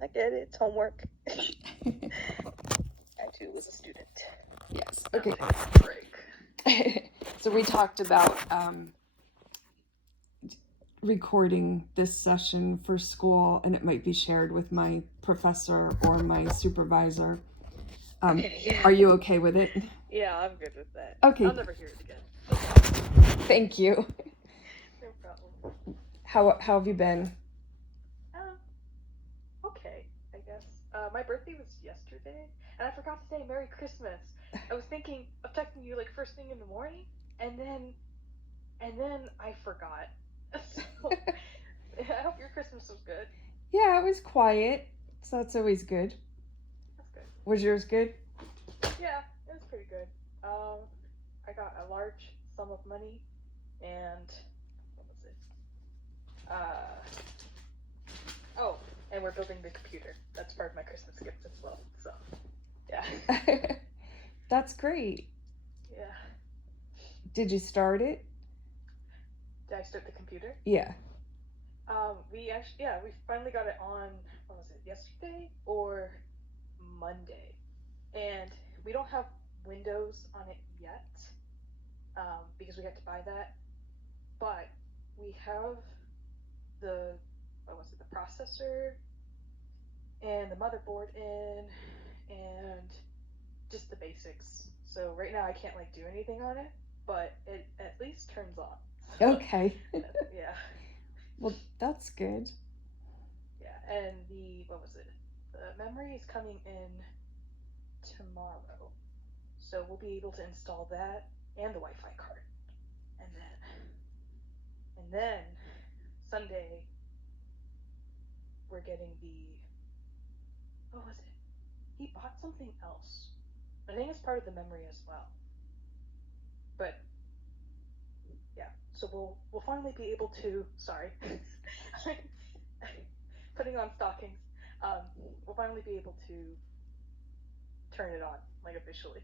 I get it. It's homework. I too was a student. Yes. Okay. Break. So we talked about recording this session for school, and it might be shared with my professor or my supervisor. Yeah. Are you okay with it? Yeah, I'm good with that. Okay. I'll never hear it again. Thank you. No problem. How have you been? Okay, I guess. My birthday was yesterday, and I forgot to say Merry Christmas. I was thinking of texting you like first thing in the morning, and then I forgot. So, I hope your Christmas was good. Yeah, it was quiet, so that's always good. That's good. Was yours good? Yeah, it was pretty good. I got a large sum of money, and what was it? Oh, and we're building the computer. That's part of my Christmas gift as well. So, yeah. That's great. Yeah. Did you start it? Did I start the computer? Yeah. We finally got it on, what was it, yesterday or Monday? And we don't have Windows on it yet, because we had to buy that. But we have the processor and the motherboard in, and just the basics. So right now I can't like do anything on it, but it at least turns on. So, Okay. yeah. Well, that's good. Yeah, and the memory is coming in tomorrow, so we'll be able to install that and the Wi-Fi card, and then Sunday we're getting what was it? He bought something else. I think it's part of the memory as well. But yeah, so we'll finally be able to. Sorry, putting on stockings. We'll finally be able to turn it on like officially.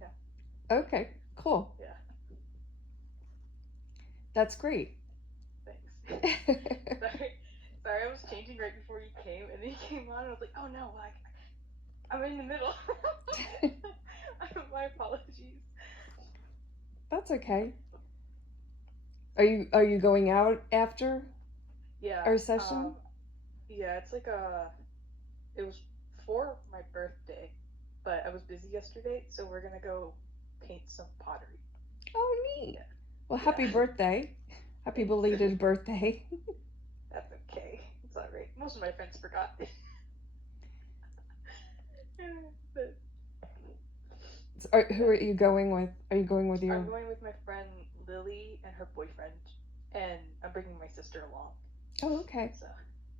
Yeah. Okay, cool. Yeah. That's great. Thanks. Sorry, I was changing right before you came, and then you came on, and I was like, oh no, like, I'm in the middle. My apologies. That's okay. Are you going out after our session? Yeah, it's like it was for my birthday, but I was busy yesterday, so we're gonna go paint some pottery. Oh, neat. Yeah. Well, happy birthday. Happy belated birthday. That's okay. It's alright. Most of my friends forgot. But Who are you going with? Are you going with your... I'm going with my friend Lily and her boyfriend, and I'm bringing my sister along. Oh, okay. So,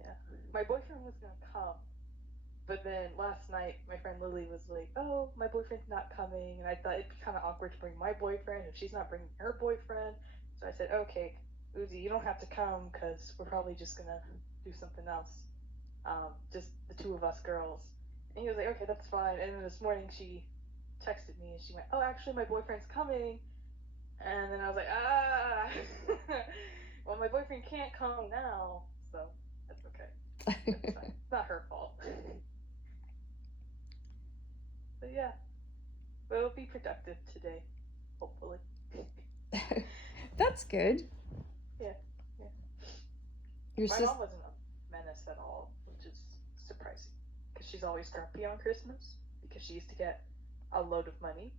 yeah. My boyfriend was gonna come, but then last night my friend Lily was like, oh, my boyfriend's not coming, and I thought it'd be kind of awkward to bring my boyfriend if she's not bringing her boyfriend. So I said, okay, Uzi, you don't have to come, because we're probably just gonna do something else. Just the two of us girls. And he was like, okay, that's fine. And then this morning she texted me and she went, oh, actually my boyfriend's coming. And then I was like, well, my boyfriend can't come now, so that's okay. That's fine. It's not her fault. But yeah, but it'll be productive today, hopefully. That's good. Yeah. Your My mom wasn't a menace at all, which is surprising, because she's always grumpy on Christmas, because she used to get a load of money,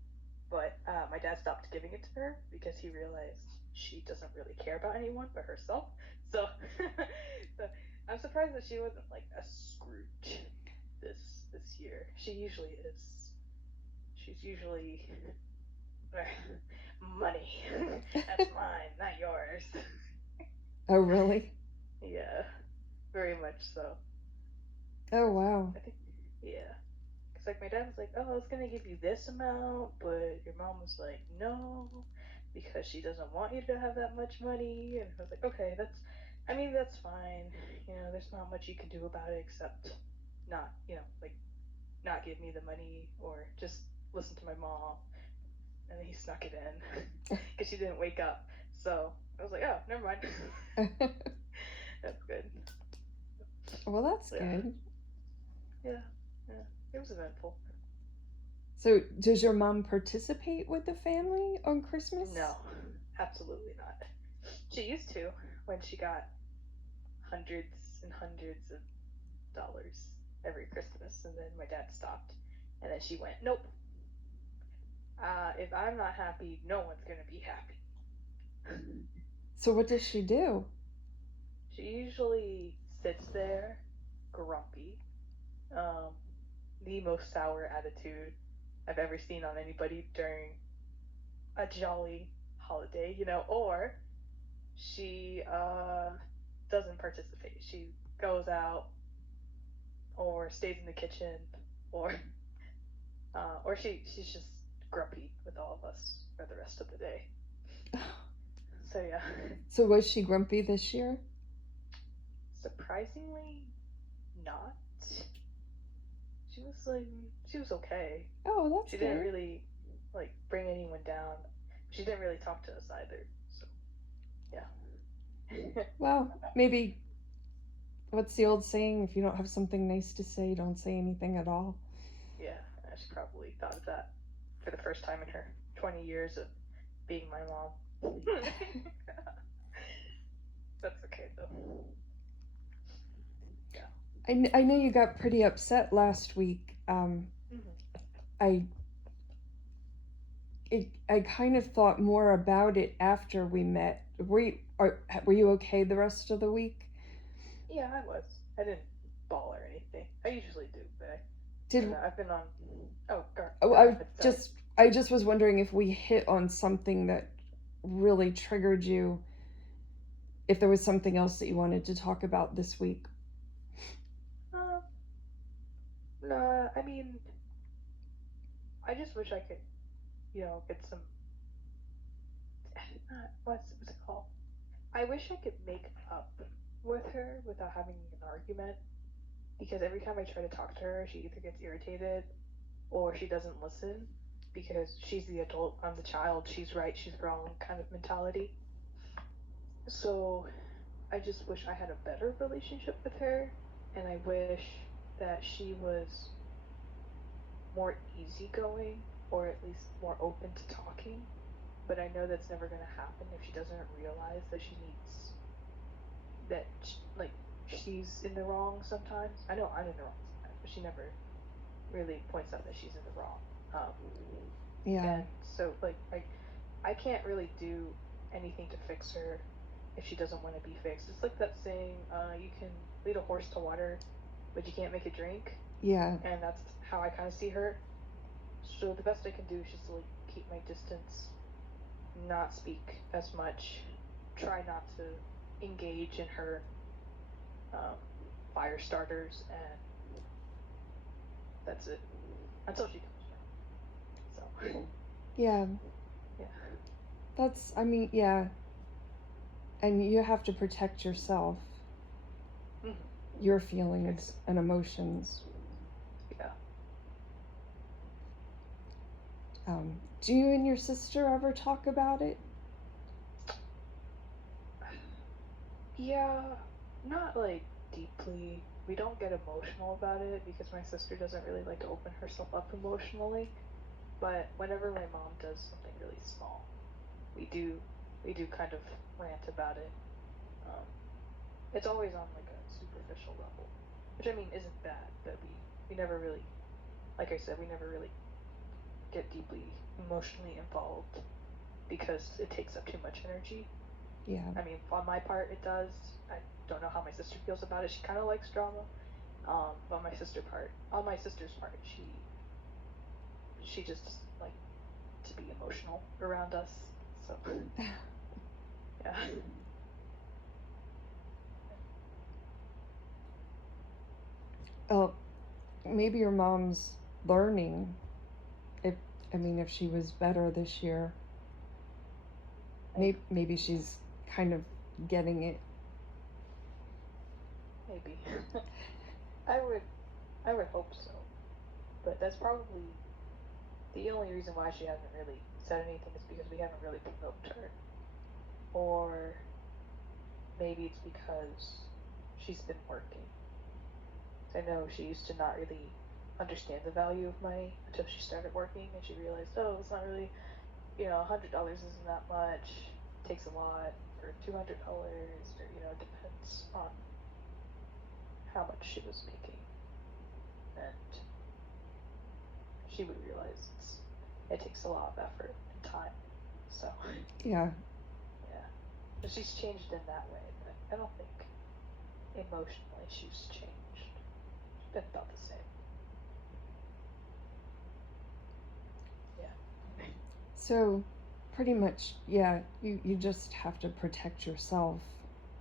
but my dad stopped giving it to her because he realized she doesn't really care about anyone but herself. So, so I'm surprised that she wasn't like a Scrooge this year. She usually is. She's usually money. That's mine, not yours. Oh, really? Yeah, very much so. Oh, wow. I think, yeah. Cause like my dad was like, oh, I was gonna give you this amount, but your mom was like, no, because she doesn't want you to have that much money. And I was like, okay, that's fine. You know, there's not much you can do about it except not, like not give me the money or just listen to my mom. And then he snuck it in because she didn't wake up. So I was like, oh, never mind. That's good. Well, that's good. Yeah, yeah. It was eventful. So, does your mom participate with the family on Christmas? No, absolutely not. She used to when she got hundreds and hundreds of dollars every Christmas, and then my dad stopped, and then she went, nope. If I'm not happy, no one's gonna be happy. So, what does she do? She usually sits there, grumpy, um, the most sour attitude I've ever seen on anybody during a jolly holiday, or she doesn't participate. She goes out or stays in the kitchen or she's just grumpy with all of us for the rest of the day. So yeah. So, was she grumpy this year? Surprisingly not. She was okay. Oh, that's She good. didn't really bring anyone down. She didn't really talk to us either. So yeah. Well, maybe what's the old saying? If you don't have something nice to say, don't say anything at all. Yeah, she probably thought of that for the first time in her 20 years of being my mom. That's okay though. Yeah. I know you got pretty upset last week. I kind of thought more about it after we met. Were you okay the rest of the week? Yeah, I was. I didn't bawl or anything. I usually do, but I've been on. Oh, I just was wondering if we hit on something that really triggered you. If there was something else that you wanted to talk about this week. No, I mean, I just wish I could, get some. What's it called? I wish I could make up with her without having an argument. Because every time I try to talk to her, she either gets irritated or she doesn't listen because she's the adult, I'm the child, she's right, she's wrong kind of mentality. So I just wish I had a better relationship with her, and I wish that she was more easygoing or at least more open to talking. But I know that's never going to happen if she doesn't realize that she's in the wrong sometimes. I know I'm in the wrong sometimes, but she never really points out that she's in the wrong. Yeah. And so, I can't really do anything to fix her if she doesn't want to be fixed. It's like that saying, you can lead a horse to water, but you can't make it drink. Yeah. And that's how I kind of see her. So the best I can do is just keep my distance, not speak as much, try not to engage in her fire starters, and that's it until she comes around. So yeah, yeah, and you have to protect yourself, your feelings and emotions. Yeah. Do you and your sister ever talk about it? Yeah, not deeply. We don't get emotional about it because my sister doesn't really like to open herself up emotionally. But whenever my mom does something really small, we do kind of rant about it. It's always on a superficial level, which I mean isn't bad, but we never really, like I said, we never really get deeply emotionally involved because it takes up too much energy. Yeah. I mean, on my part, it does. I don't know how my sister feels about it. She kind of likes drama. But on my sister's part, she just doesn't like to be emotional around us. So, yeah. Oh, maybe your mom's learning. If she was better this year, maybe she's kind of getting it. Maybe. I would hope so. But that's probably the only reason why she hasn't really said anything is because we haven't really provoked her. Or maybe it's because she's been working. I know she used to not really understand the value of money until she started working, and she realized, oh, it's not really, $100 isn't that much. It takes a lot for $200, or it depends on how much she was making, and she would realize it takes a lot of effort and time. So Yeah. yeah, but she's changed in that way, but I don't think emotionally she's changed. She's been about the same. Yeah. So, pretty much, yeah, you just have to protect yourself,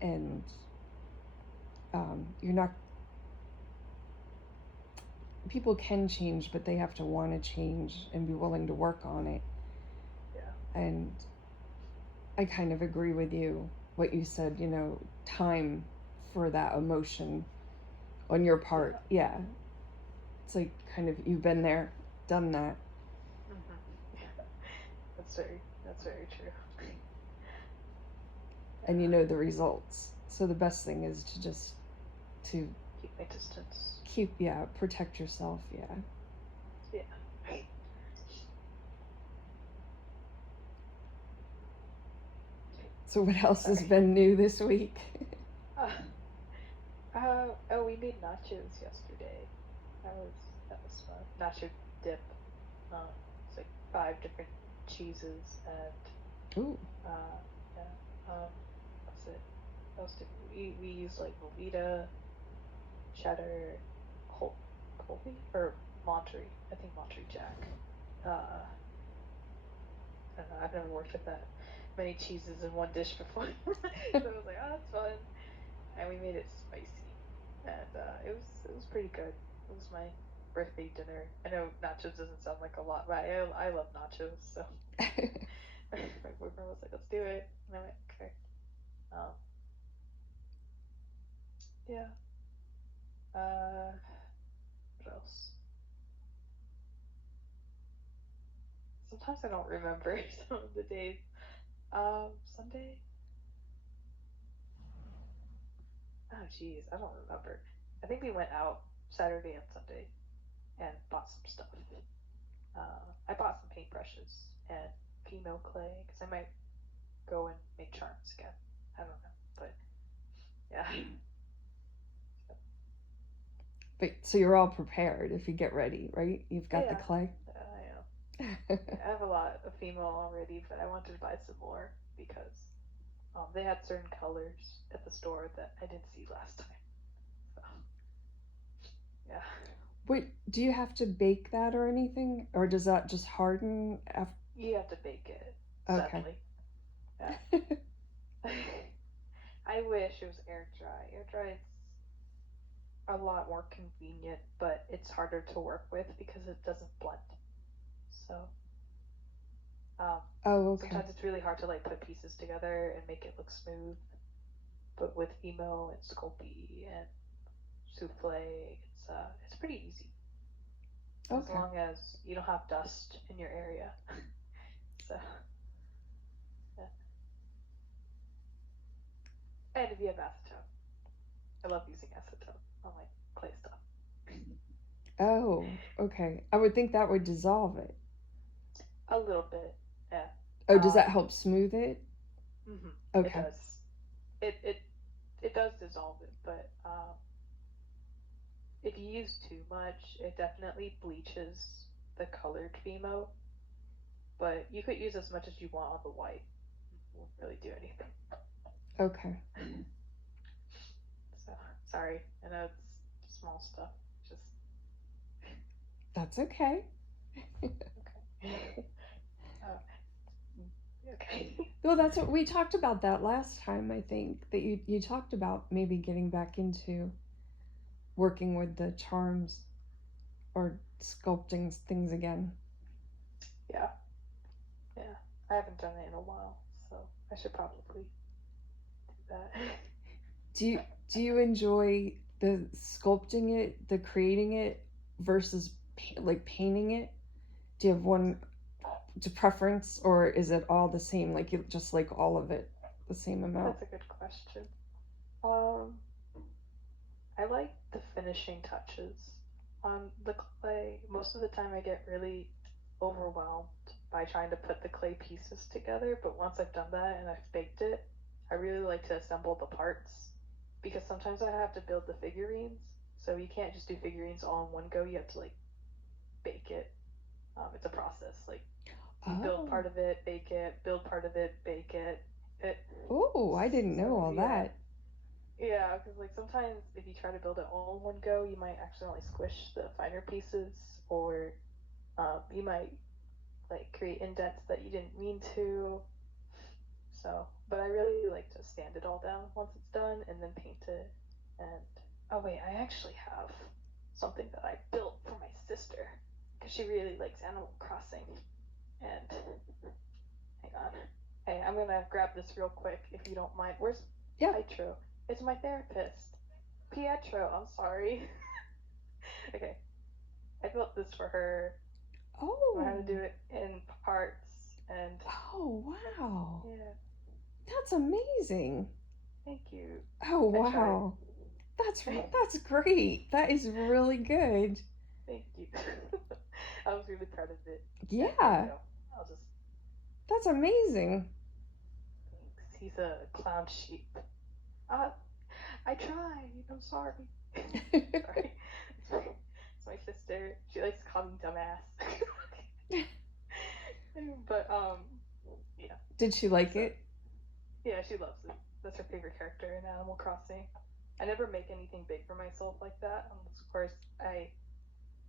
and you're not. People can change, but they have to want to change and be willing to work on it. Yeah. And I kind of agree with you, what you said, time for that emotion on your part. Yeah. It's like kind of you've been there, done that. Yeah. That's very true. And you know the results. So the best thing is to just to keep my distance. Protect yourself, yeah. Yeah. So what else has been new this week? We made nachos yesterday. That was fun. Nacho dip. It's like 5 different cheeses and Ooh. yeah. What's it? What else did we use like Velveeta, cheddar, Colby or Monterey. I think Monterey Jack. I don't know. I've never worked with that many cheeses in one dish before, so I was like, oh, that's fun. And we made it spicy, and it was pretty good. It was my birthday dinner. I know nachos doesn't sound like a lot, but I love nachos, so my boyfriend was like, let's do it, and I went, okay. Um, yeah. What else? Sometimes I don't remember some of the days. Sunday. Oh, geez, I don't remember. I think we went out Saturday and Sunday and bought some stuff. I bought some paintbrushes and Fimo clay because I might go and make charms again. I don't know, but yeah. But so you're all prepared if you get ready, right? You've got the Yeah, clay. I am. Yeah, I have a lot of Fimo already, but I wanted to buy some more because they had certain colors at the store that I didn't see last time. So yeah. Wait, do you have to bake that or anything, or does that just harden after? You have to bake it, Okay. sadly. Yeah. I wish it was air dry. Air dry is a lot more convenient, but it's harder to work with because it doesn't blend. So, Oh, okay. sometimes it's really hard to like put pieces together and make it look smooth. But with Fimo and Sculpey and Souffle, it's pretty easy. As Okay. long as you don't have dust in your area. So, yeah. And if you have acetone. I love using acetone on my clay stuff. Oh, okay. I would think that would dissolve it. A little bit, yeah. Oh, does that help smooth it? It Okay. does. It does dissolve it, but if you use too much, it definitely bleaches the colored Fimo. But you could use as much as you want on the white. It won't really do anything. Okay. So sorry, I know it's small stuff. Just That's okay. okay. Okay. Well, that's what we talked about that last time. I think that you talked about maybe getting back into working with the charms or sculpting things again. Yeah. Yeah. I haven't done it in a while, so I should probably do that. Do you enjoy the sculpting it, the creating it versus like painting it? Do you have one to preference, or is it all the same? Like you just like all of it the same amount? That's a good question. Um, I like the finishing touches on the clay. Most of the time, I get really overwhelmed by trying to put the clay pieces together, but once I've done that and I've baked it, I really like to assemble the parts because sometimes I have to build the figurines. So you can't just do figurines all in one go. You have to like bake it. It's a process. Like you build Oh. part of it, bake it, build part of it, bake it. It. Oh, I didn't know So all yeah, that. yeah, because like sometimes if you try to build it all in one go, you might accidentally squish the finer pieces, or you might like create indents that you didn't mean to. So, but I really like to sand it all down once it's done and then paint it. And oh wait, I actually have something that I built for my sister because she really likes Animal Crossing. And hang on, hey, I'm gonna grab this real quick if you don't mind. Where's Yep. Pietro? It's my therapist. Pietro, I'm sorry. Okay, I built this for her. I Oh. had to do it in parts, and Oh, wow. yeah, That's amazing. thank you. Oh, I tried. wow. That's great. That is really good. Thank you. I was really proud of it. And here you Yeah. go. I'll just That's amazing. thanks. He's a clown sheep. Uh, I tried. I'm sorry. Sorry. It's my sister. She likes to call me dumbass. But yeah. Did she like So it? yeah, she loves it. That's her favorite character in Animal Crossing. I never make anything big for myself like that, unless of course I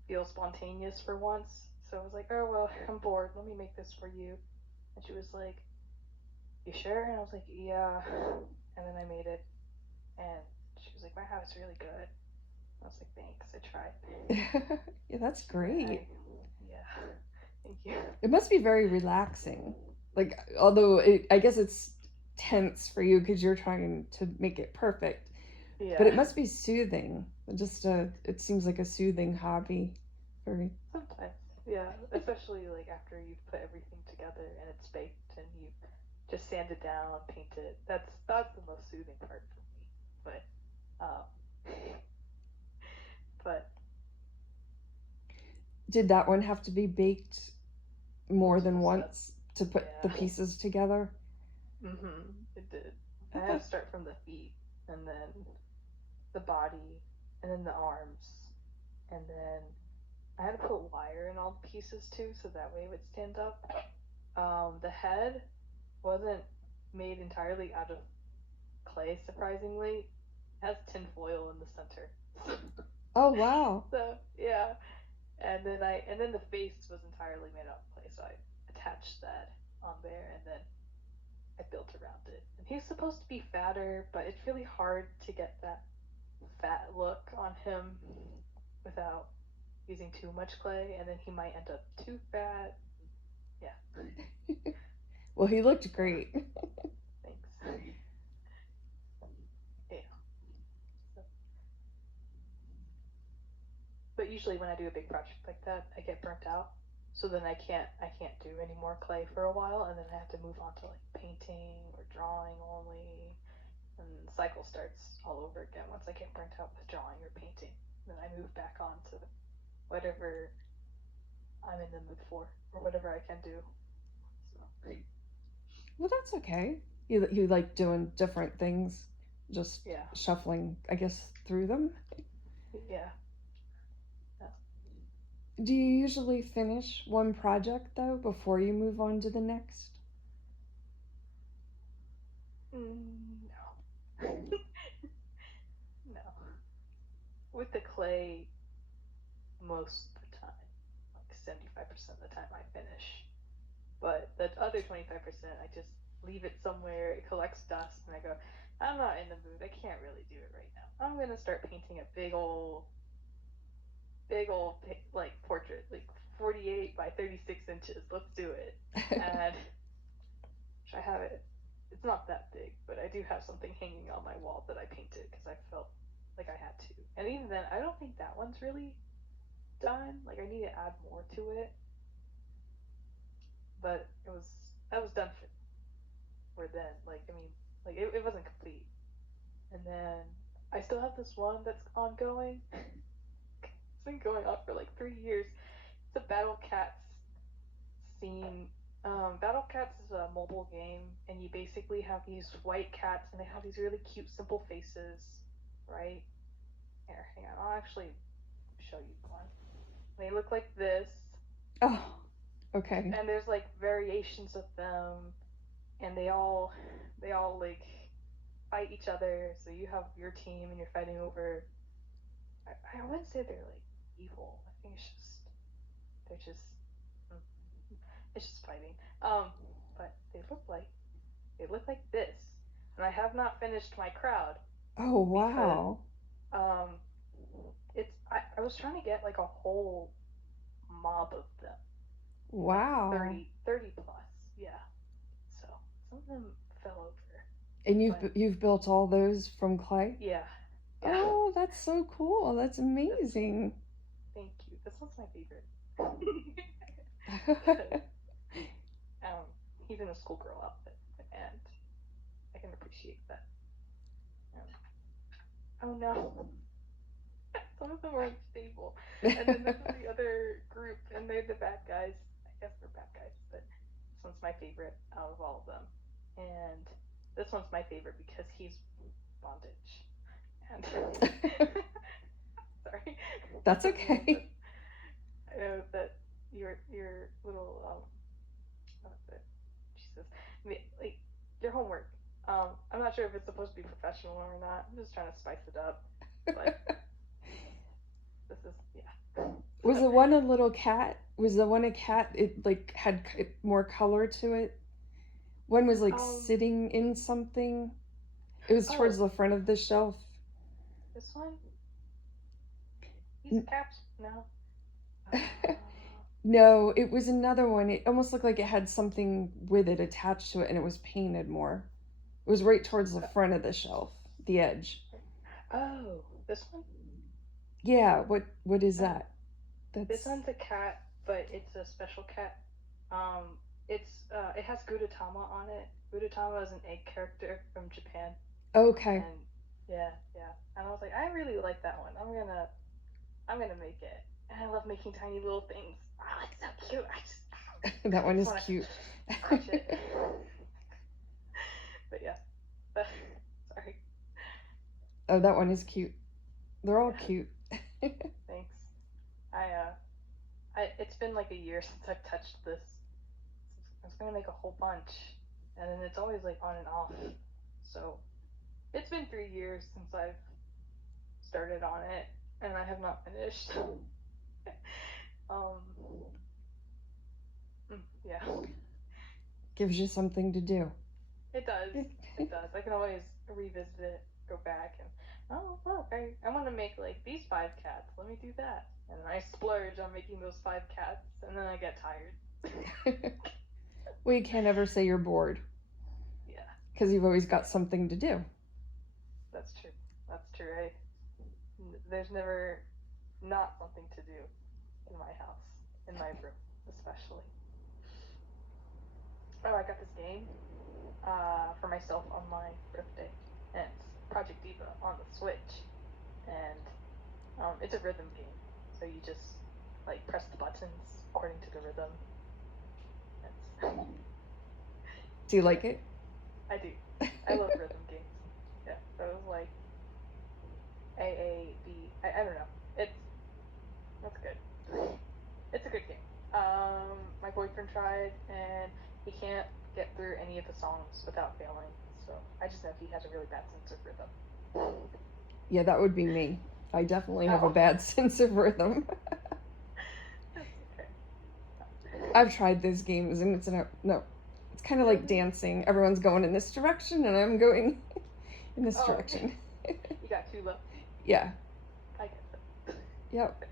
feel spontaneous for once. So I was like, oh well, I'm bored. Let me make this for you. And she was like, you sure? And I was like, yeah. And then I made it, and she was like, wow, it's really good. I was like, thanks, I tried. Yeah, that's I, great. yeah, thank you. It must be very relaxing. Like, although I guess it's tense for you because you're trying to make it perfect, but Yeah, it must be soothing. Just it seems like a soothing hobby. Very. sometimes. Yeah, especially like after you've put everything together and it's baked and you just sand it down, paint it. That's the most soothing part for me. Um, but Did that one have to be baked more than multiple steps. once to put the Yeah. pieces together? It did. I had Okay. to start from the feet and then the body and then the arms and then I had to put wire in all the pieces too, so that way it would stand up. The head wasn't made entirely out of clay, surprisingly. It has tin foil in the center. Oh, wow. So yeah, and then the face was entirely made out of clay, so I attached that on there, and then I built around it. And he's supposed to be fatter, but it's really hard to get that fat look on him without using too much clay, and then he might end up too fat. Yeah, Well, he looked yeah. great. Thanks. Yeah. So, but usually when I do a big project like that, I get burnt out. So then I can't do any more clay for a while, and then I have to move on to like painting or drawing only, and the cycle starts all over again once I get burnt out with drawing or painting. Then I move back on to whatever I'm in the mood for or whatever I can do. So Well, that's okay. You like doing different things, just yeah, shuffling, I guess, through them. yeah. Yeah. Do you usually finish one project though before you move on to the next? No. No. With the clay, most of the time, like 75% of the time, I finish. But the other 25%, I just leave it somewhere. It collects dust, and I go, I'm not in the mood. I can't really do it right now. I'm gonna start painting a big old like portrait, like 48 by 36 inches. Let's do it. And I have it. It's not that big, but I do have something hanging on my wall that I painted because I felt like I had to. And even then, I don't think that one's really done. Like I need to add more to it, but that was done for then. Like I mean, like it wasn't complete. And then I still have this one that's ongoing. It's been going on for like 3 years. It's a Battle Cats scene. Battle Cats is a mobile game, and you basically have these white cats, and they have these really cute, simple faces, right? Here, hang on. I'll actually show you one. They look like this, Oh, okay. and there's like variations of them, and they all like fight each other. So you have your team, and you're fighting over. I wouldn't say they're like evil. I think they're just mm, it's just fighting. But they look like this, and I have not finished my crowd Oh, because wow. um I was trying to get like a whole mob of them, like Wow. 30 plus, yeah. So some of them fell over, And but you've built all those from clay? yeah, yeah. Oh, that's so cool. That's This amazing. Thank you. This one's my favorite because um he's in a schoolgirl outfit, and I can appreciate that. Oh no. Some of them are unstable. And then this is the other group, and they're the bad guys. I guess they're bad guys, but this one's my favorite out of all of them. And this one's my favorite because he's bondage. And sorry, That's I know that okay. I know that your little what's it? Jesus, like your homework. I'm not sure if it's supposed to be professional or not. I'm just trying to spice it up, but this is yeah. Was So, the one a little cat? Was the one a cat? It like had more color to it. One was like um, sitting in something. It was towards oh, the front of the shelf. this one? He's caps now. No, it was another one. It almost looked like it had something with it attached to it and it was painted more. It was right towards the Uh, front of the shelf, the edge. oh, this one? Yeah, what is Oh, that? this That's one's a cat, but it's a special cat. It has Gudetama on it. Gudetama is an egg character from Japan, okay. and yeah. And I was like, I really like that one. I'm gonna make it. And I love making tiny little things. Oh, it's so cute. That I one just is want to cute. scratch it. But yeah, but, sorry. Oh, that one is cute. They're all Yeah, cute. thanks. It's been like a year since I've touched this. I was gonna make a whole bunch, and then it's always like on and off. So it's been 3 years since I've started on it, and I have not finished. um, yeah, Gives you something to do. it does. It does. I can always revisit it, go back, and oh look, I want to make like these 5 cats. Let me do that, and I splurge on making those 5 cats, and then I get tired. Well, you can't ever say you're bored Yeah, because you've always got yeah, something to do. that's true. That's true. There's never not something to do in my house, in my room, especially. Oh, I got this game for myself on my birthday, and it's Project Diva on the Switch, and it's a rhythm game. So you just like press the buttons according to the rhythm. It's Do you yeah, like it? I do. I love rhythm games. Yeah, so it was like AAB. I don't know. That's good. It's a good game. My boyfriend tried, and he can't get through any of the songs without failing. So I just know he has a really bad sense of rhythm. Yeah, that would be me. I definitely have a Oh, bad sense of rhythm. that's okay. I've tried those games and it's no. It's kind of like Really? dancing. Everyone's going in this direction and I'm going in this Oh, direction. you got too low. Yeah. I get that. Yep.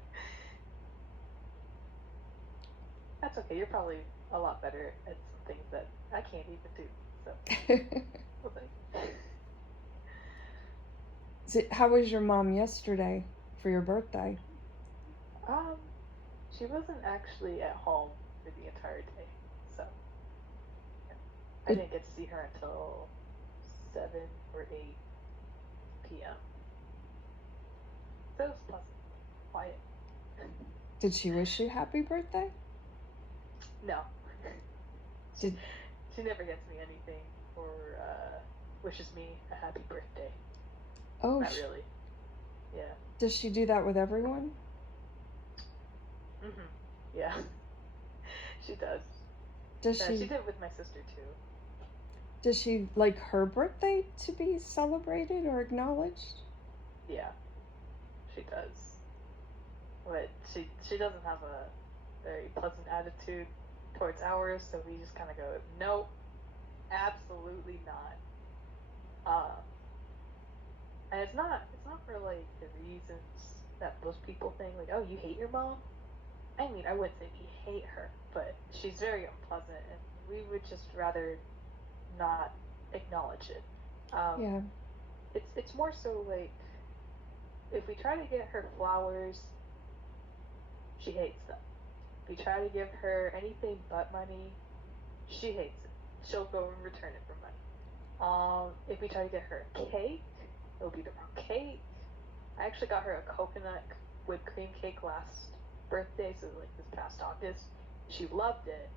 That's okay. You're probably a lot better at some things that I can't even do. So, we'll see. So, how was your mom yesterday for your birthday? Um, she wasn't actually at home for the entire day, so yeah. I It, didn't get to see her until 7 or 8 p.m. So it was pleasant, quiet. Did she wish you happy birthday? No, she Did she never gets me anything or wishes me a happy birthday. oh Not really. Yeah. does she do that with everyone? Mhm. Yeah. She does. Does She she did it with my sister too. does she like her birthday to be celebrated or acknowledged? Yeah, she does. But she doesn't have a very pleasant attitude towards ours, so we just kind of go, nope, absolutely not. Um, and it's not for like the reasons that most people think, like, oh, you hate your mom. I mean, I wouldn't say we hate her, but she's very unpleasant, and we would just rather not acknowledge it. Um, Yeah. it's more so like if we try to get her flowers, she hates them. If we try to give her anything but money, she hates it. She'll go and return it for money. If we try to get her a cake, it'll be the wrong cake. I actually got her a coconut whipped cream cake last birthday, so like this past August. She loved it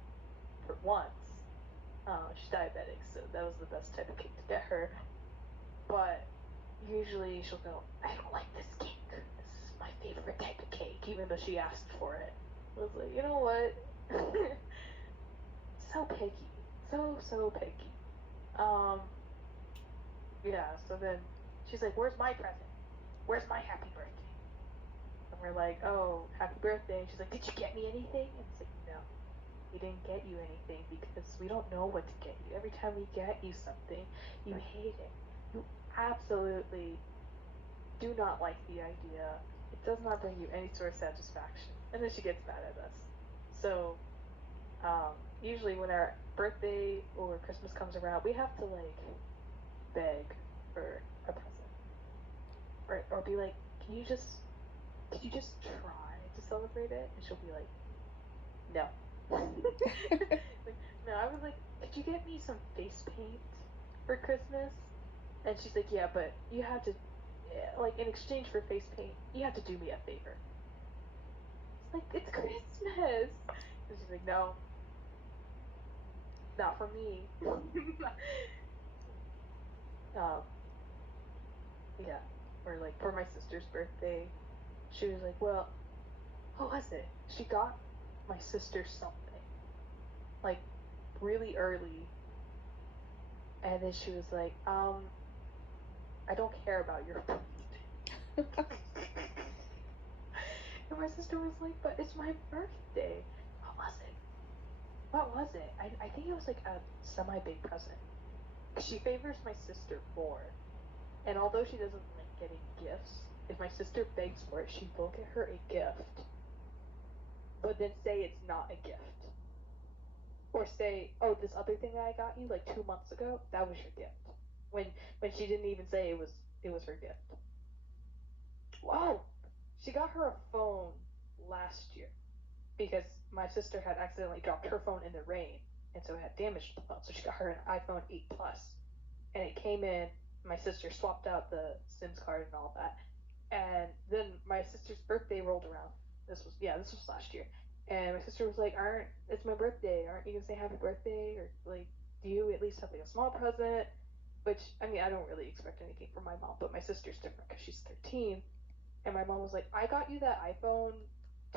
for once. She's diabetic, so that was the best type of cake to get her. But usually she'll go, I don't like this cake. This is my favorite type of cake, even though she asked for it. I was like, you know what? So picky. So picky. Um, yeah, so then she's like, where's my present? Where's my happy birthday? And we're like, oh, happy birthday. And she's like, did you get me anything? And it's like, no, we didn't get you anything because we don't know what to get you. Every time we get you something, you hate it. You absolutely do not like the idea. It does not bring you any sort of satisfaction. And then she gets mad at us. So, usually when our birthday or Christmas comes around, we have to like beg for a present. Or be like, could you just try to celebrate it? And she'll be like, no. Like, no, I was like, could you get me some face paint for Christmas? And she's like, yeah, but you have to, like, in exchange for face paint, you have to do me a favor. It's like, it's Christmas. And she's like, no, not for me. um, yeah. Or like for my sister's birthday, she was like, well, what was it? She got my sister something, like, really early. And then she was like, I don't care about your food. And my sister was like, but it's my birthday. What was it? What was it? I think it was like a semi big present. She favors my sister more. And although she doesn't like getting gifts, if my sister begs for it, she will get her a gift, but then say it's not a gift. Or say, oh, this other thing that I got you like 2 months ago, that was your gift. When she didn't even say it was her gift. Whoa! She got her a phone last year because my sister had accidentally dropped her phone in the rain, and so it had damaged the phone. So she got her an iPhone 8 Plus, and it came in. My sister swapped out the SIMs card and all that, and then my sister's birthday rolled around. This was last year, and my sister was like, "Aren't It's my birthday? Aren't you gonna say happy birthday or like do you at least have like a small present?" Which I mean, I don't really expect anything from my mom, but my sister's different because she's 13, and my mom was like, I got you that iPhone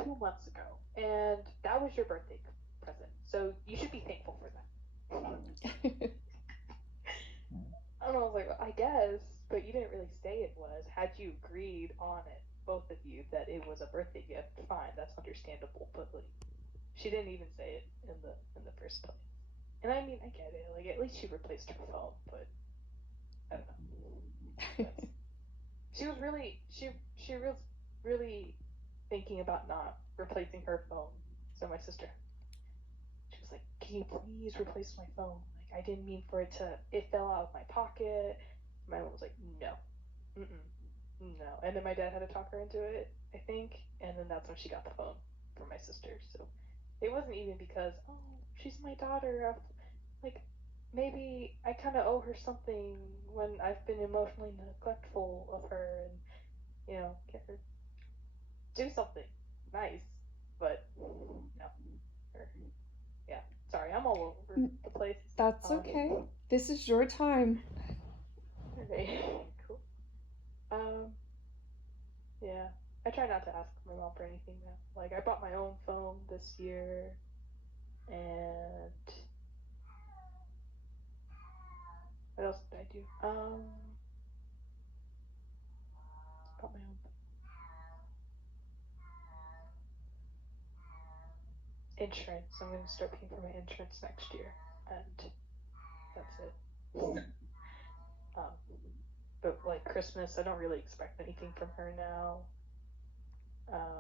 2 months ago, and that was your birthday present. So you should be thankful for that. And I was like, well, I guess, but you didn't really say it was. Had you agreed on it, both of you, that it was a birthday gift, fine, that's understandable. But like, she didn't even say it in the first place. And I mean, I get it. Like, at least she replaced her phone, but I don't know. She was really thinking about not replacing her phone. So my sister, she was like, "Can you please replace my phone? Like, I didn't mean for it fell out of my pocket." My mom was like, "No, mm-mm, no." And then my dad had to talk her into it, I think, and then that's when she got the phone for my sister. So it wasn't even because, oh, she's my daughter. Like, maybe I kind of owe her something when I've been emotionally neglectful of her and get her do something nice, but no. Or, yeah. Sorry, I'm all over the place. That's Um, okay. This is your time. okay, cool. Um, yeah. I try not to ask my mom for anything now. Like, I bought my own phone this year, and what else did I do? Bought my own insurance. I'm gonna start paying for my insurance next year, and that's it. Um, but like Christmas, I don't really expect anything from her now.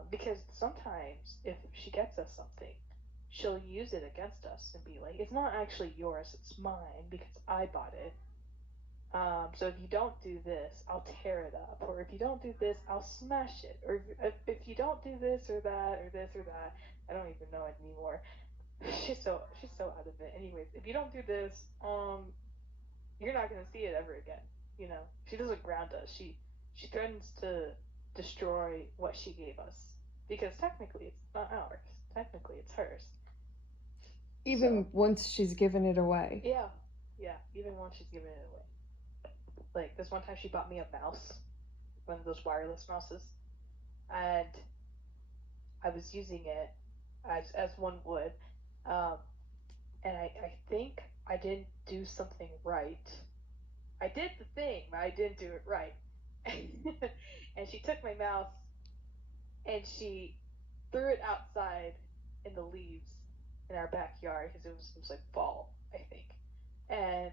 Because sometimes if she gets us something, she'll use it against us and be like, "It's not actually yours; it's mine because I bought it. So if you don't do this, I'll tear it up, or if you don't do this, I'll smash it, or if you don't do this or that or this or that, I don't even know anymore. She's so out of it. Anyways, if you don't do this, you're not gonna see it ever again. You know, she doesn't ground us. She threatens to destroy what she gave us because technically it's not ours. Technically it's hers. Even So once she's given it away. yeah, yeah. Even once she's given it away. Like this one time she bought me a mouse, one of those wireless mouses, and I was using it as one would, um, and I think I didn't do something right. I did the thing, but I didn't do it right. And she took my mouse and she threw it outside in the leaves in our backyard because it was like fall, I think. And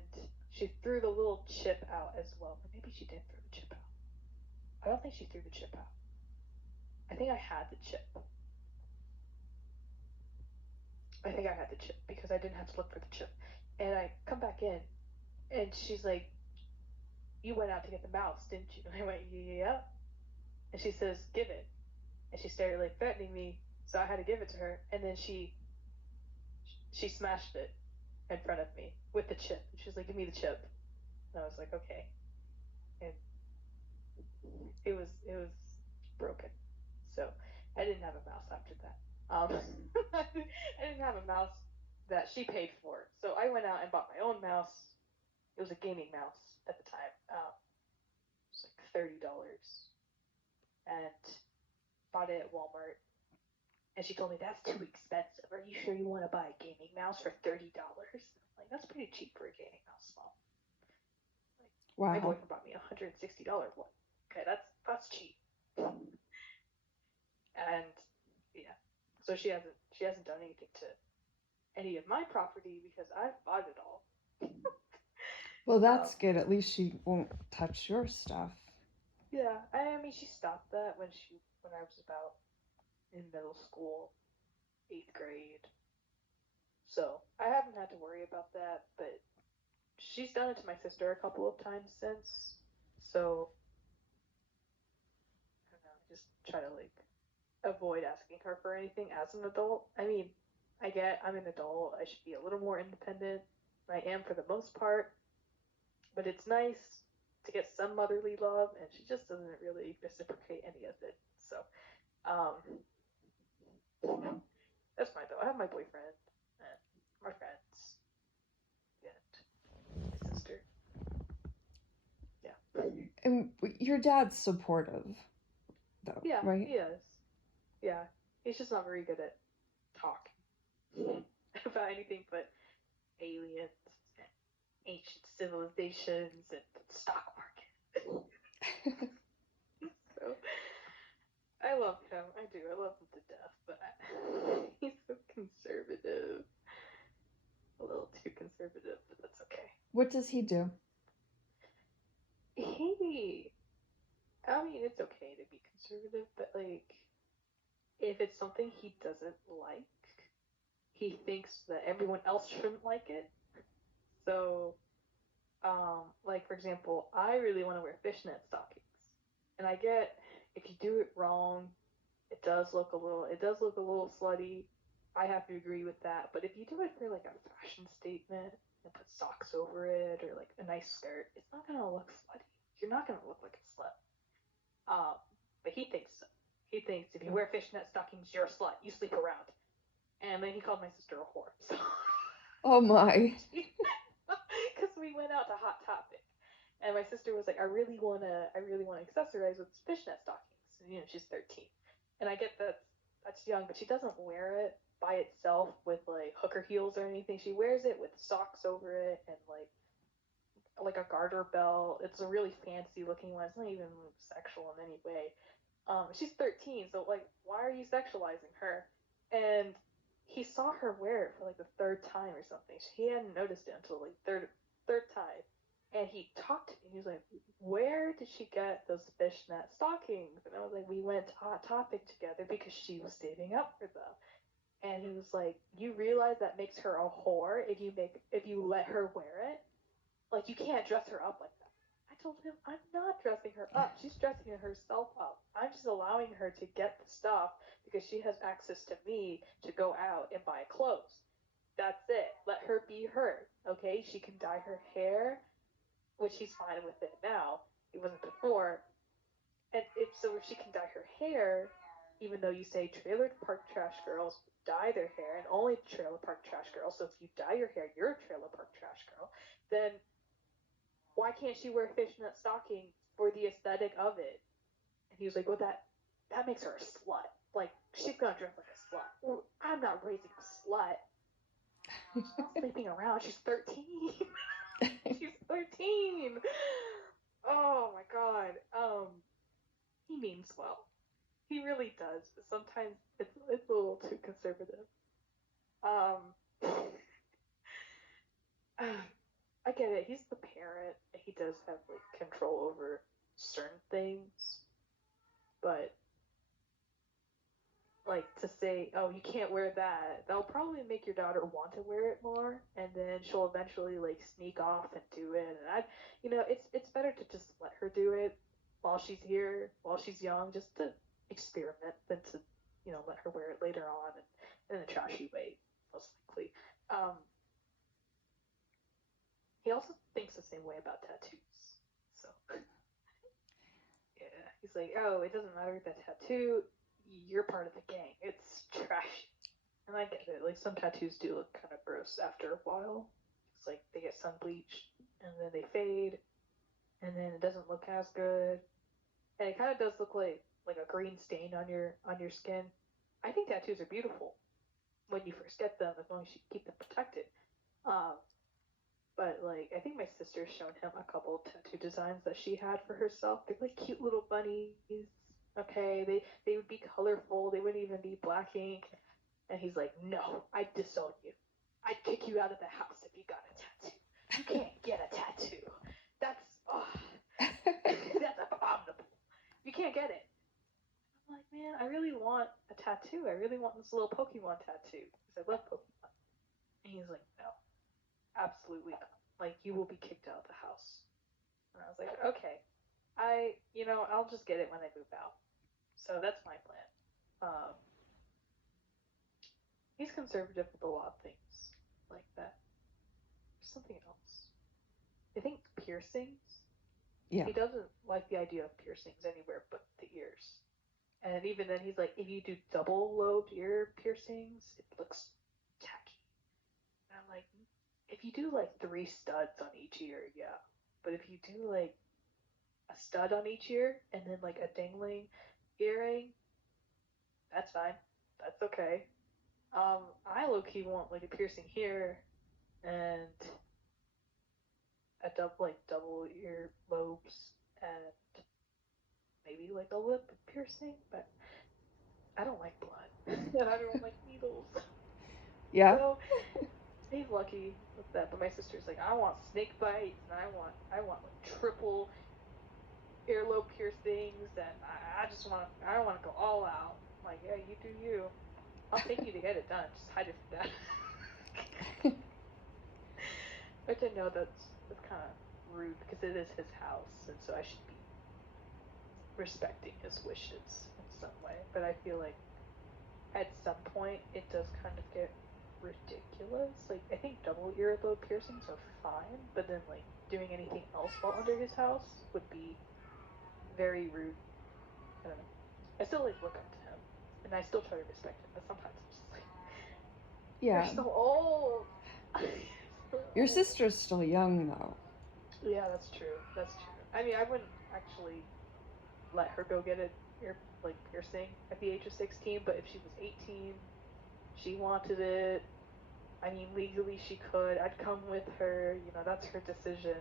she threw the little chip out as well. But maybe she didn't throw the chip out. I don't think she threw the chip out. I think I had the chip. I think I had the chip because I didn't have to look for the chip. And I come back in and she's like, "You went out to get the mouse, didn't you?" And I went, "Yeah." And she says, "Give it." And she started like threatening me, so I had to give it to her. And then she smashed it in front of me with the chip. And she was like, "Give me the chip." And I was like, "Okay." And it was broken. So I didn't have a mouse after that. I didn't have a mouse that she paid for. So I went out and bought my own mouse. It was a gaming mouse at the time. It was like $30, and bought it at Walmart. And she told me that's too expensive. Are you sure you want to buy a gaming mouse for $30? Like that's pretty cheap for a gaming mouse. Small. Like my Wow. boyfriend bought me $160 one. Okay, that's cheap. And yeah, so she hasn't done anything to any of my property because I've bought it all. Well, Um, that's good. At least she won't touch your stuff. yeah, I mean she stopped that when I was about in middle school, 8th grade. So I haven't had to worry about that, but she's done it to my sister a couple of times since. So I don't know, I just try to like avoid asking her for anything as an adult. I mean, I get I'm an adult. I should be a little more independent. I am for the most part, but it's nice to get some motherly love, and she just doesn't really reciprocate any of it. So, that's fine though. I have my boyfriend and my friends and my sister. Yeah. And your dad's supportive, though, Yeah, right? he is. Yeah. He's just not very good at talking about anything but aliens and ancient civilizations and the stock market. So I love him. I do. I love him to death, but he's so conservative. A little too conservative, but that's okay. What does he do? He, I mean, it's okay to be conservative, but like, if it's something he doesn't like, he thinks that everyone else shouldn't like it. So, like for example, I really want to wear fishnet stockings, and I get if you do it wrong, it does look a little slutty. I have to agree with that. But if you do it for like a fashion statement and put socks over it or like a nice skirt, it's not gonna look slutty. You're not gonna look like a slut. Um, but he thinks so. He thinks if you wear fishnet stockings, you're a slut. You sleep around. And then he called my sister a whore. So Oh my. because we went out to Hot Topic, and my sister was like, I really wanna accessorize with fishnet stockings. And, she's 13, and I get that's young, but she doesn't wear it by itself with like hooker heels or anything. She wears it with socks over it and like a garter belt. It's a really fancy looking one. It's not even sexual in any way. She's 13, so like, why are you sexualizing her? And he saw her wear it for like the third time or something. He hadn't noticed it until like third time, and he talked to me. He was like, "Where did she get those fishnet stockings?" And I was like, "We went to Hot Topic together because she was saving up for them." And he was like, "You realize that makes her a whore if you let her wear it? Like, you can't dress her up like that." I told him, I'm not dressing her up. She's dressing herself up. I'm just allowing her to get the stuff because she has access to me to go out and buy clothes. That's it. Let her be her. Okay? She can dye her hair, which he's fine with it now. He wasn't before. And if she can dye her hair, even though you say trailer park trash girls dye their hair, and only trailer park trash girls, so if you dye your hair, you're a trailer park trash girl, then why can't she wear fishnet stockings for the aesthetic of it? And he was like, well, that makes her a slut. Like, she's gonna dress like a slut. Well, I'm not raising a slut. She's not sleeping around. She's 13. She's 13. Oh my god. He means well. He really does. But sometimes it's a little too conservative. Um, I get it. He's the parent. He does have like control over certain things, but like to say, oh, you can't wear that, that'll probably make your daughter want to wear it more, and then she'll eventually like sneak off and do it. And it's better to just let her do it while she's here, while she's young, just to experiment than to, let her wear it later on and in a trashy way, most likely. Um, he also thinks the same way about tattoos. So yeah, he's like, oh, it doesn't matter the tattoo, you're part of the gang. It's trash. And I get it. Like, some tattoos do look kind of gross after a while. It's like they get sun bleached and then they fade, and then it doesn't look as good. And it kind of does look like a green stain on your skin. I think tattoos are beautiful when you first get them, as long as you keep them protected. Um, but like, I think my sister's shown him a couple of tattoo designs that she had for herself. They're like cute little bunnies. Okay, they would be colorful. They wouldn't even be black ink. And he's like, no, I'd disown you. I'd kick you out of the house if you got a tattoo. You can't get a tattoo. That's, oh, that's abominable. You can't get it. I'm like, man, I really want a tattoo. I really want this little Pokemon tattoo because I love Pokemon. And he's like, no, absolutely not. Like, you will be kicked out of the house. And I was like, okay, I'll just get it when I move out. So that's my plan. He's conservative with a lot of things like that. There's something else. I think piercings. Yeah. He doesn't like the idea of piercings anywhere but the ears. And even then, he's like, if you do double lobed ear piercings, it looks tacky. And I'm like, if you do like 3 studs on each ear, yeah. But if you do like a stud on each ear and then like a dangling earring, that's fine. That's okay. I low key want like a piercing here and a double ear lobes and maybe like a lip piercing, but I don't like blood and I don't like needles. Yeah. So he's lucky with that. But my sister's like, I want snake bites and I want like triple earlobe piercings, and I want to go all out. I'm like, yeah, you do you. I'll take you to get it done. Just hide it from dad. Which I know that's kind of rude because it is his house, and so I should be respecting his wishes in some way. But I feel like at some point it does kind of get ridiculous. Like, I think double earlobe piercings are fine, but then like doing anything else while under his house would be very rude. I don't know. I still like look up to him, and I still try to respect him. But sometimes I'm just like, you're Yeah. so old. So Your old. sister's still young though. Yeah, that's true. That's true. I mean, I wouldn't actually let her go get like piercing at the age of 16, but if she was 18, she wanted it. I mean, legally she could. I'd come with her. You know, that's her decision.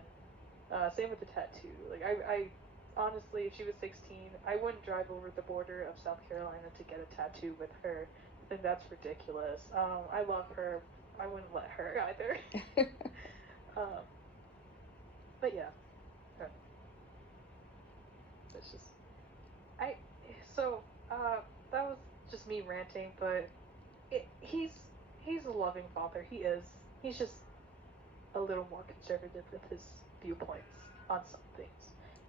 Same with the tattoo. Like I honestly, if she was 16, I wouldn't drive over the border of South Carolina to get a tattoo with her. I think that's ridiculous. I love her. I wouldn't let her either. um, but yeah, it's just I. So that was just me ranting, but he's a loving father. He is. He's just a little more conservative with his viewpoints on some things.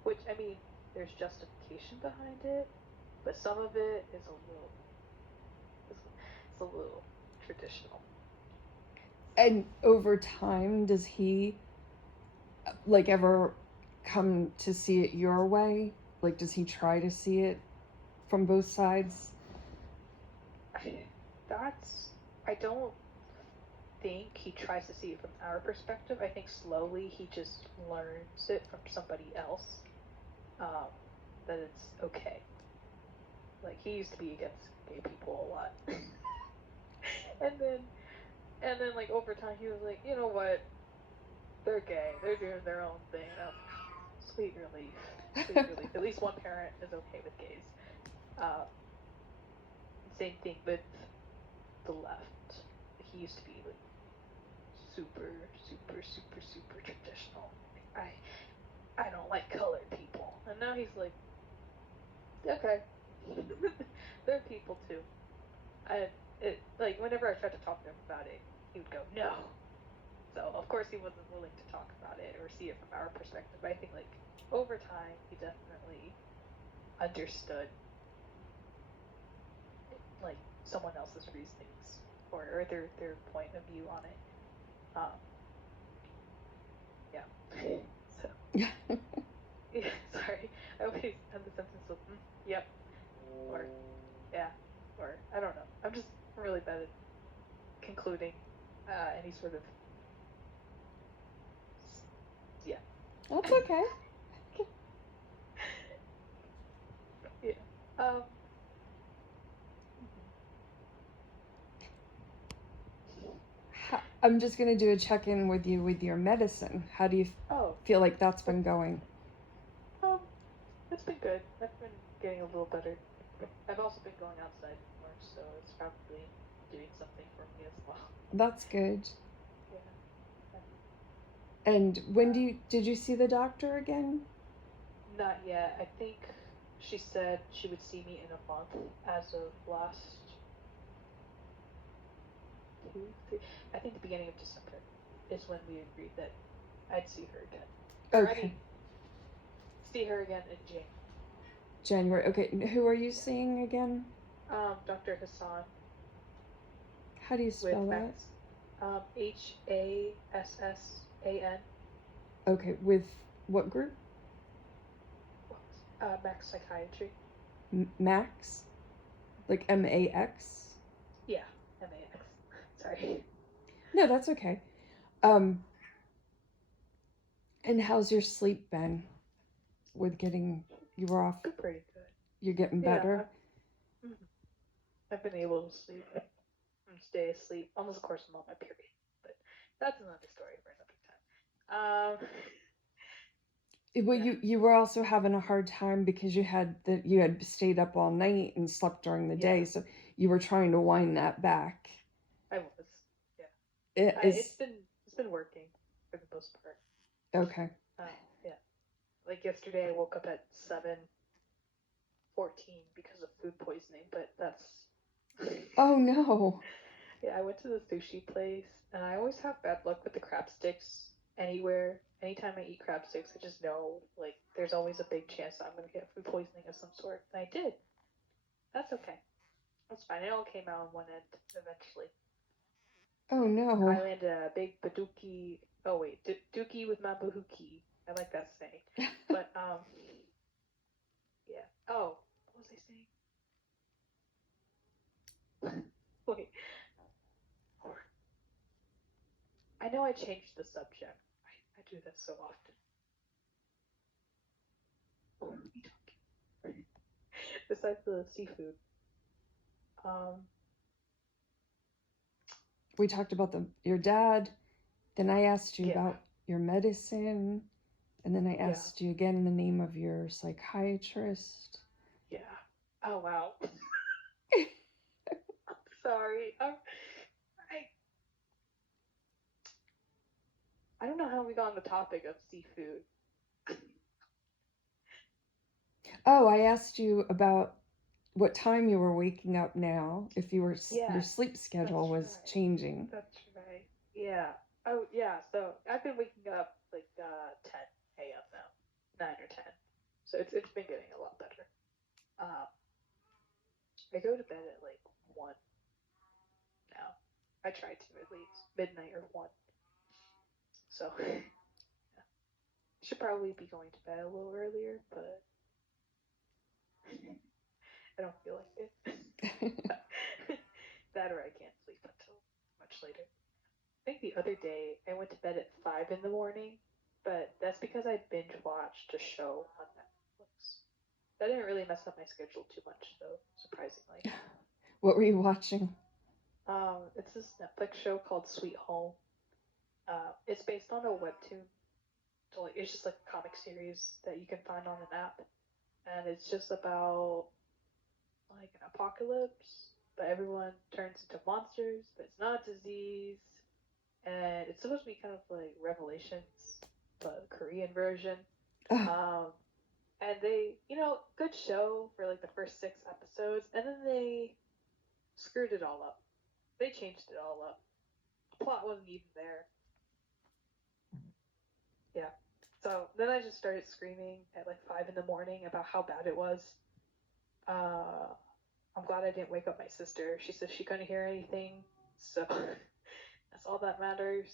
Which, I mean, there's justification behind it, but some of it is it's a little traditional. And over time, does he like ever come to see it your way? Like, does he try to see it from both sides? I don't think he tries to see it from our perspective. I think slowly he just learns it from somebody else, um, that it's okay. Like, he used to be against gay people a lot. and then like over time he was like, you know what? They're gay. They're doing their own thing. And I was like, oh, sweet relief. Sweet relief. At least one parent is okay with gays. Um, Same thing with the left. He used to be like super, super, super, super traditional. Like, I don't like colored people. And now he's like, okay. They're people too. Like whenever I tried to talk to him about it, he would go, no. So of course he wasn't willing to talk about it or see it from our perspective. But I think like over time he definitely understood like someone else's reasonings or their point of view on it. Yeah. So yeah, sorry. I always end the sentence with yep or yeah or I don't know. I'm just really bad at concluding any sort of yeah. That's okay. Yeah. Um. I'm just gonna do a check in with you with your medicine. How do you Oh. feel like that's been going? Um. It's been good. I've been getting a little better. I've also been going outside more, so it's probably doing something for me as well. That's good. Yeah. And when did you see the doctor again? Not yet. I think she said she would see me in a month as of last 2, 3. I think the beginning of December is when we agreed that I'd see her again. Or Okay. see her again in January. January. Okay. Who are you seeing again? Dr. Hassan. How do you spell that? Max. Hassan. Okay. With what group? Max Psychiatry. Max? Like MAX? Yeah, MAX. Sorry. No, that's okay. And how's your sleep been? With getting you were off? Pretty good. You're getting better. I've been able to sleep and stay asleep. Almost, of course, I'm on my period, but that's another story for another time. Well, yeah. you were also having a hard time because you had stayed up all night and slept during the day, so you were trying to wind that back. I was, yeah. It's been working for the most part. Okay. Yeah. Like yesterday, I woke up at 7:14 because of food poisoning, but that's. Oh no. Yeah, I went to the sushi place, and I always have bad luck with the crab sticks anywhere. Anytime I eat crab sticks, I just know, like, there's always a big chance that I'm going to get food poisoning of some sort. And I did. That's okay. That's fine. It all came out on one end eventually. Oh no. I landed a big baduki. Oh, wait. Dookie with mabuhuki. I like that saying. But, yeah. Oh, what was I saying? Wait, I know I changed the subject. I do that so often. What are we talking? Besides the seafood, um, We talked about your dad. Then I asked you yeah, about your medicine. And then I yeah, asked you again the name of your psychiatrist. yeah. Oh wow. Sorry. I don't know how we got on the topic of seafood. Oh, I asked you about what time you were waking up now, if your Yes, sleep schedule that's was right. changing. That's right. Yeah. Oh yeah. So I've been waking up like 10 a.m. now, 9 or 10. So it's been getting a lot better. Um, I go to bed at like 1 now. I try to at least midnight or 1. So yeah. Should probably be going to bed a little earlier, but I don't feel like it. That or I can't sleep until much later. I think the other day I went to bed at 5 in the morning, but that's because I binge watched a show on Netflix. That didn't really mess up my schedule too much, though, surprisingly. What were you watching? It's this Netflix show called Sweet Home. It's based on a webtoon, so like it's just like a comic series that you can find on an app, and it's just about like an apocalypse, but everyone turns into monsters, but it's not a disease, and it's supposed to be kind of like Revelations, but Korean version. Oh, Um, and they, good show for like the first 6 episodes, and then they screwed it all up. They changed it all up. The plot wasn't even there. Yeah. So then I just started screaming at like 5 in the morning about how bad it was. Uh, I'm glad I didn't wake up my sister. She said she couldn't hear anything, so that's all that matters.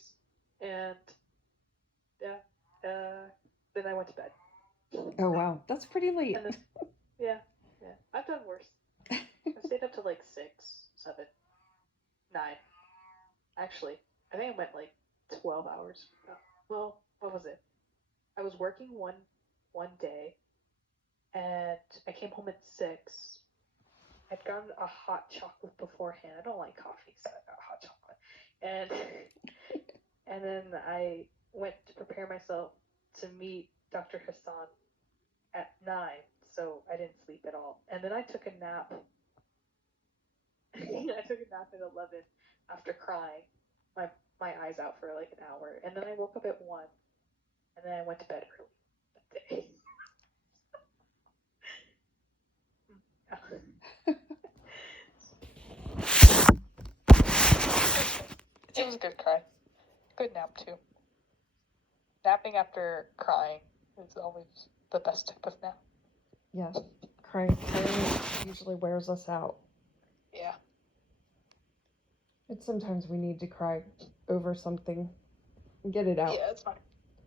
And yeah, then I went to bed. oh wow, that's pretty late. And then yeah, yeah, I've done worse. I stayed up to like 6, 7, 9. Actually, I think I went like 12 hours. Well, what was it? I was working one day, and I came home at 6. I'd gotten a hot chocolate beforehand. I don't like coffee, so I got hot chocolate. And then I went to prepare myself to meet Dr. Hassan at 9, so I didn't sleep at all. And then I took a nap. I took a nap at 11 after crying my eyes out for like an hour, and then I woke up at 1, and then I went to bed early that day. It was a good cry. Good nap too. Napping after crying is always the best type of nap. Yeah, crying usually wears us out. Yeah. And sometimes we need to cry over something and get it out. Yeah, it's not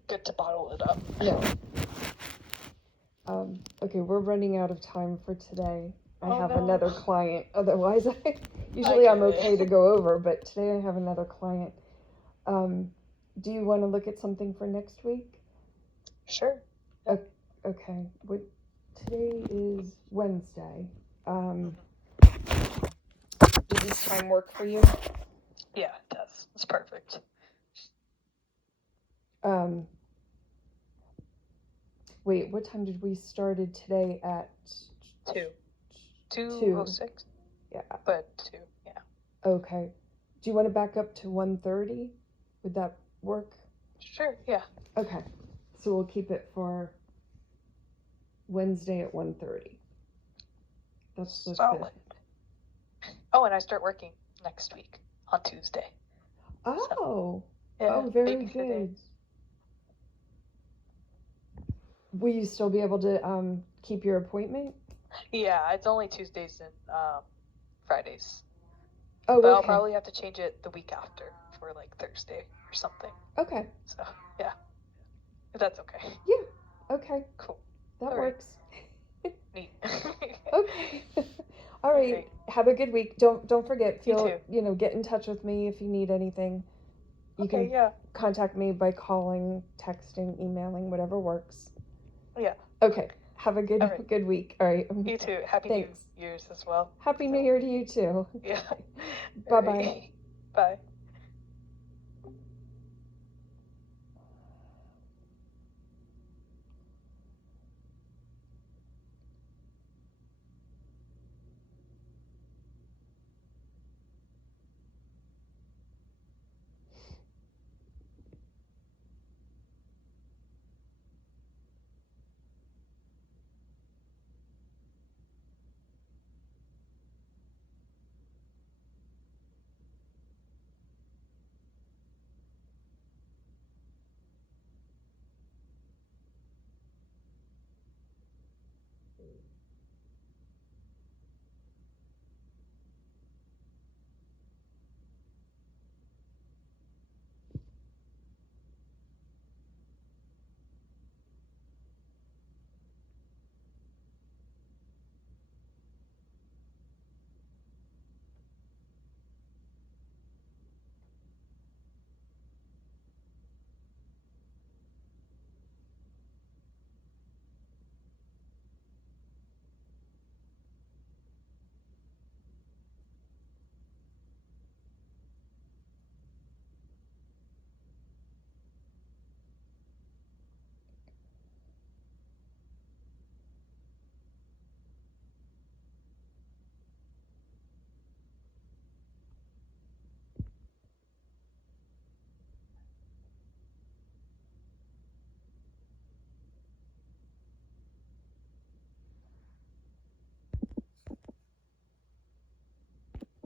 good to bottle it up. No. Okay, we're running out of time for today. I have another client. Otherwise, I'm okay to go over, but today I have another client. Do you want to look at something for next week? Sure. Okay. Today is Wednesday. Does this time work for you? Yeah, it does. It's perfect. Wait, what time did we started today at? 2. 2:06. Yeah. But 2, yeah. Okay. Do you want to back up to 1:30? Would that work? Sure, yeah. Okay. So we'll keep it for Wednesday at 1:30. That's the 5th. Oh, and I start working next week on Tuesday. Oh. So, yeah, oh, very good. Will you still be able to keep your appointment? Yeah, it's only Tuesdays and Fridays. Oh, but okay. I'll probably have to change it the week after for like Thursday or something. Okay. So, yeah. If that's okay. Yeah. Okay. Cool. That All works. Neat. Okay. All right. Great. Have a good week. Don't forget. You Feel too. get in touch with me if you need anything. You Okay, can yeah. contact me by calling, texting, emailing, whatever works. Yeah. Okay. Have a All right. good week. All right. You too. Happy New Thanks. Year's as well. Happy New Year to you too. Yeah. Bye All bye. right. Bye.